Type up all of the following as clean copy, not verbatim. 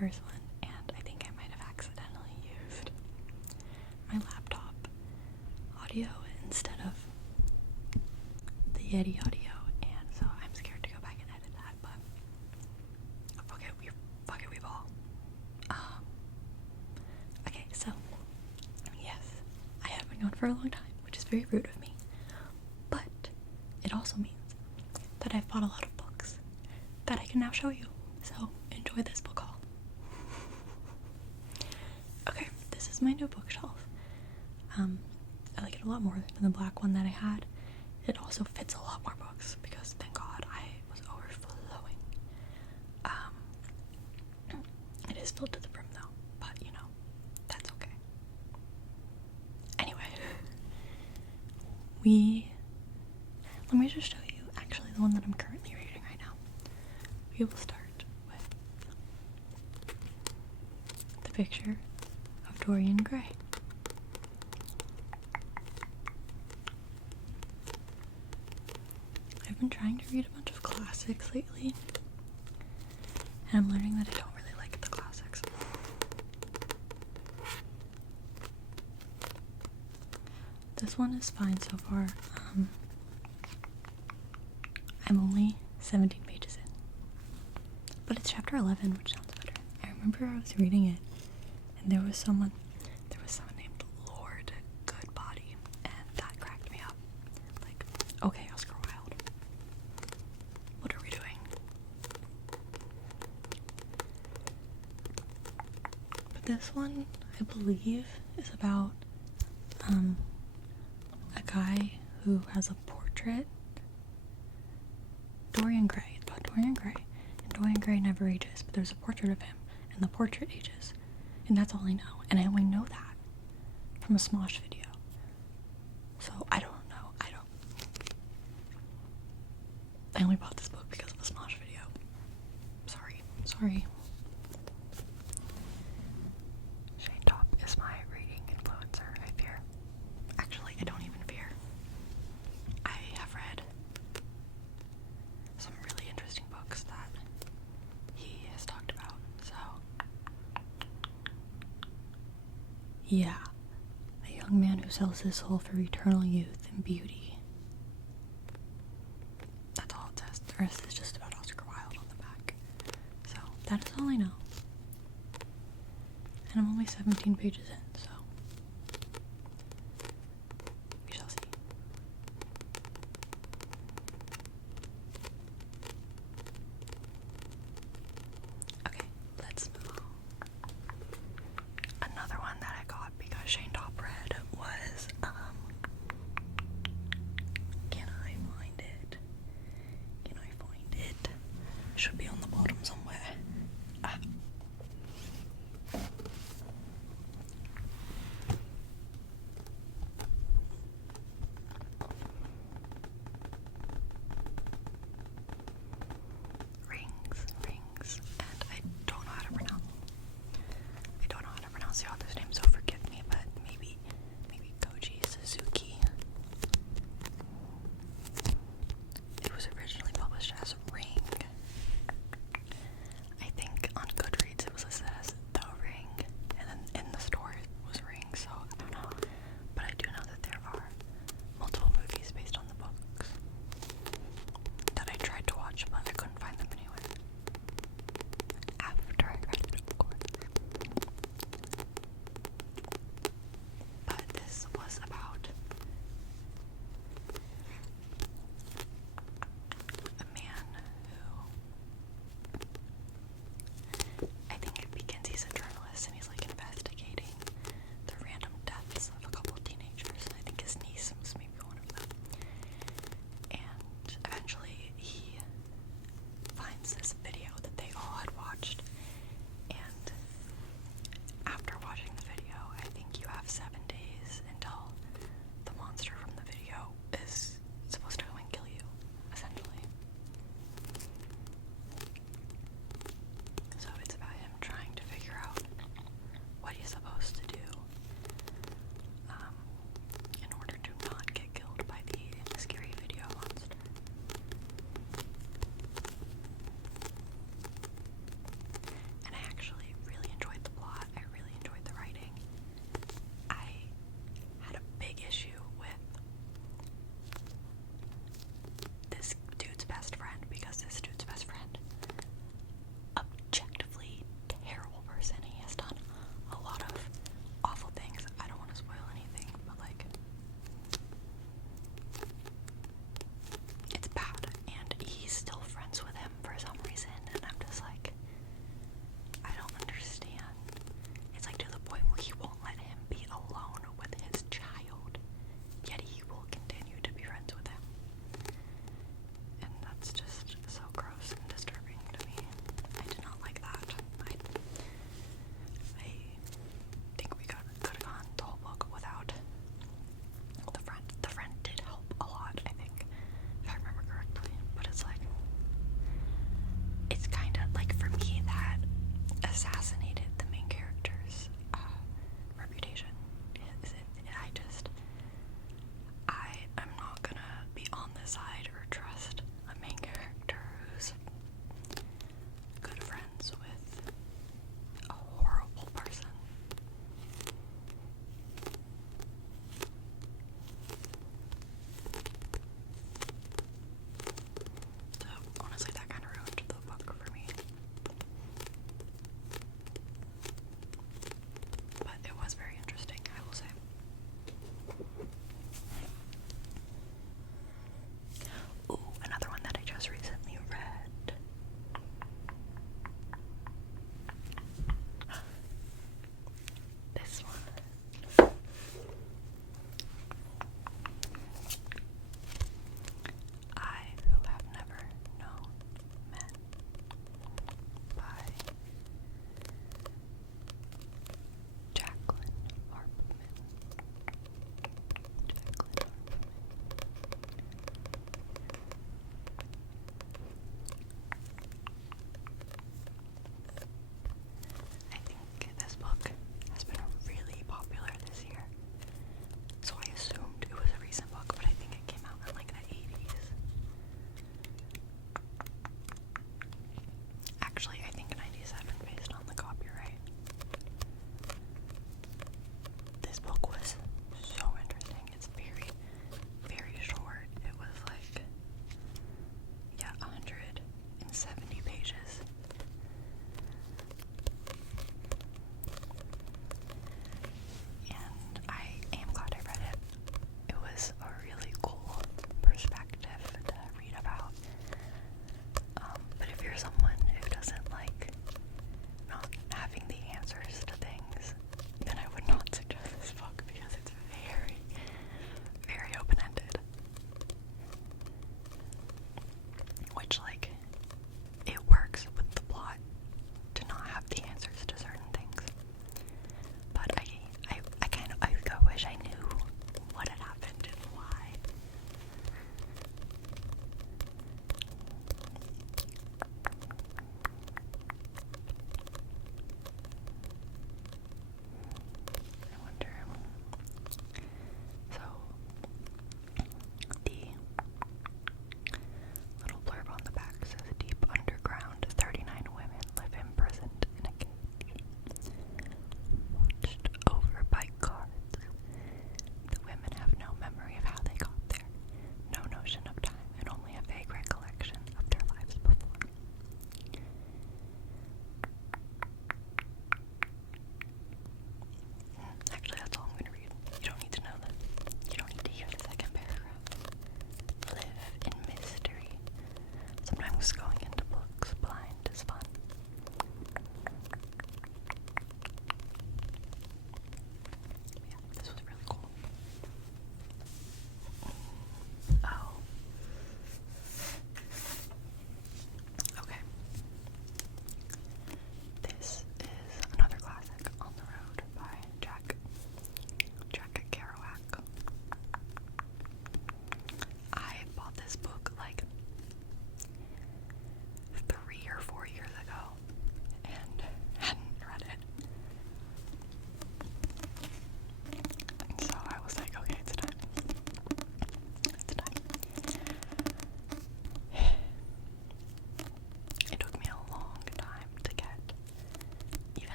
first one, and I think I might have accidentally used my laptop audio instead of the Yeti audio, and so I'm scared to go back and edit that, but fuck it, we've all. Okay, so, yes, I have been gone for a long time, which is very rude of me, but it also means that I've bought a lot of books that I can now show you, so enjoy this book haul. Okay, this is my new bookshelf. I like it a lot more than the black one that I had. It also fits a lot more books because, thank God, I was overflowing. It is filled to the brim though, but you know, that's okay. Anyway, let me just show you actually the one that I'm currently reading right now. We will start with the picture of Dorian Gray. I've been trying to read a bunch of classics lately, and I'm learning that I don't really like the classics. This one is fine so far. I'm only 17 pages in, but it's chapter 11, which sounds better. I remember I was reading it, and there was someone named Lord Goodbody, and that cracked me up. Like, okay, Oscar Wilde, what are we doing? But this one, I believe, is about a guy who has a portrait. Dorian Gray. It's about Dorian Gray. And Dorian Gray never ages, but there's a portrait of him, and the portrait ages. And that's all I know. And I only know that from a Smosh video. So I don't know. I only bought this book because of a Smosh video. Sorry. Shane Top is my reading influencer, I fear. Actually, I don't even fear. I have read some really interesting books that he has talked about, so yeah. A young man who sells his soul for eternal youth and beauty. That's all it says. The rest is just about Oscar Wilde on the back. So that is all I know. And I'm only 17 pages in, so we shall see. Okay, let's move on. Another one that I got because Shane Top read was, can I find it? Should be on the bottom somewhere.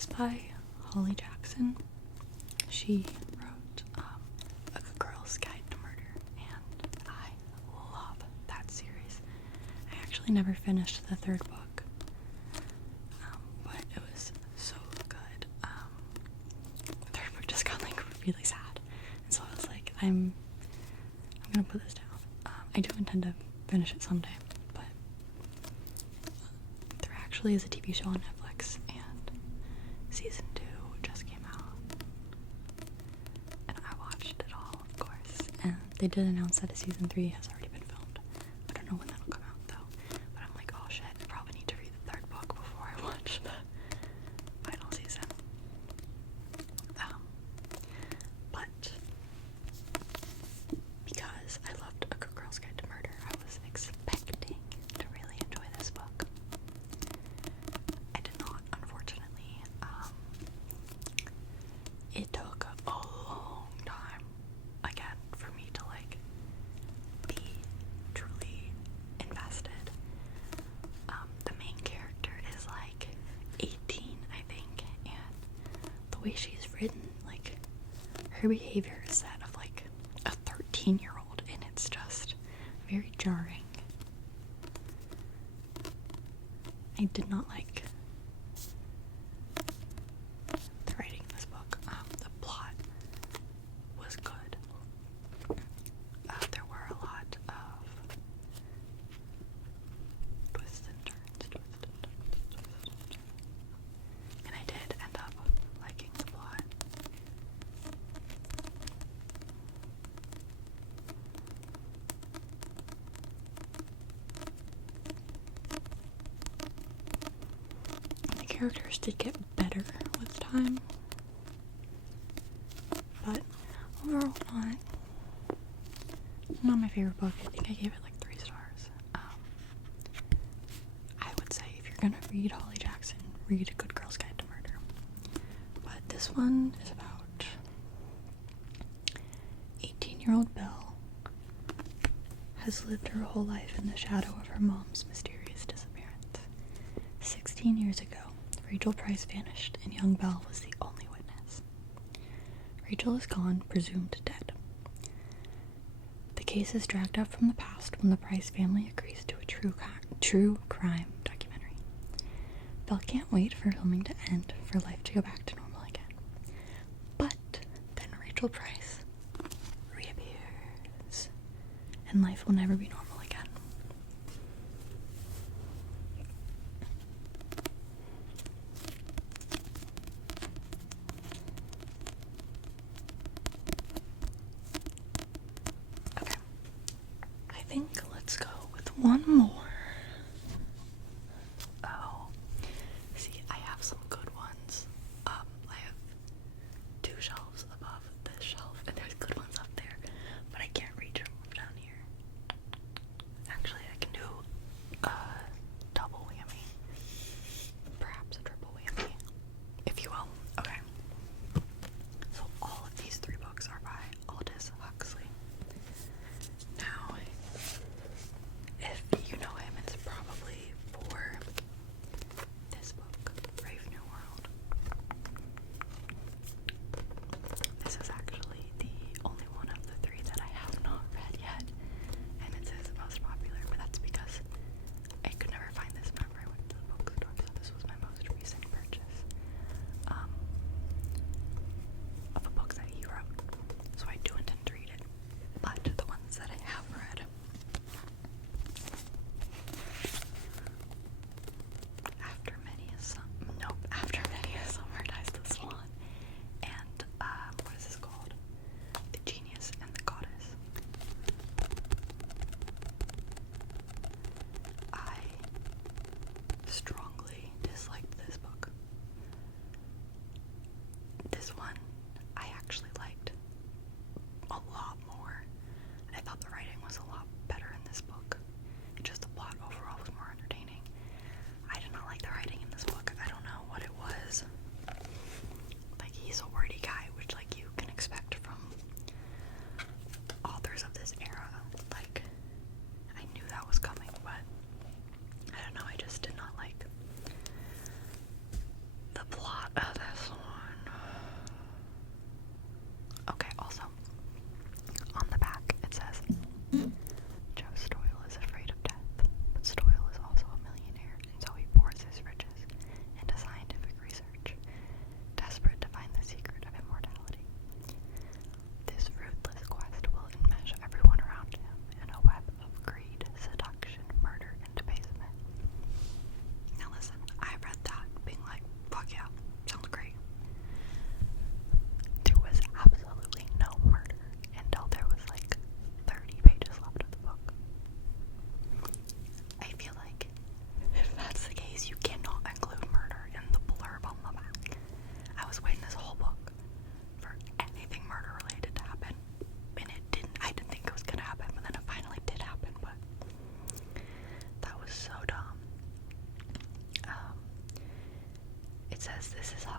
is by Holly Jackson. She wrote A Good Girl's Guide to Murder, and I love that series. I actually never finished the third book, but it was so good. The third book just got like really sad, and so I was like, I'm gonna put this down. I do intend to finish it someday, but there actually is a TV show on Netflix, and season 2 just came out, and I watched it all, of course, and they did announce that a season 3 has already been filmed. I don't know when that'll come out though, but I'm like, oh shit, I probably need to read the third book before I watch the final season. But because I loved A Good Girl's Guide to Murder, I was expecting to really enjoy this book. I did not, unfortunately. It took a long time, again, for me to like be truly invested. The main character is like 18, I think, and the way she's written, like, her behavior is that of like a 13-year-old, and it's just very jarring. I did not like the writing in this book. The plot was good. There were a lot of twists and turns, and I did end up liking the plot. The characters did get better with time, but overall not my favorite book. I think I gave it like 3 stars. I would say if you're gonna read Holly Jackson, read A Good Girl's Guide to Murder. But this one is about 18-year-old Belle has lived her whole life in the shadow of her mom's mysterious disappearance. 16 years ago, Rachel Price vanished, and young Belle was the only witness. Rachel is gone, presumed dead. The case is dragged out from the past when the Price family agrees to a true crime documentary. Belle can't wait for filming to end, for life to go back to normal again. But then Rachel Price reappears, and life will never be normal again. Okay, I think let's go with one more. Oh, see, I have some good ones. I have 2 shelves above this shelf, and there's good ones up there, but I can't reach them down here. Actually, I can do a double whammy, perhaps a triple whammy, if you will. Okay, so all of these 3 books are by Aldous Huxley. Now, if you know it says this is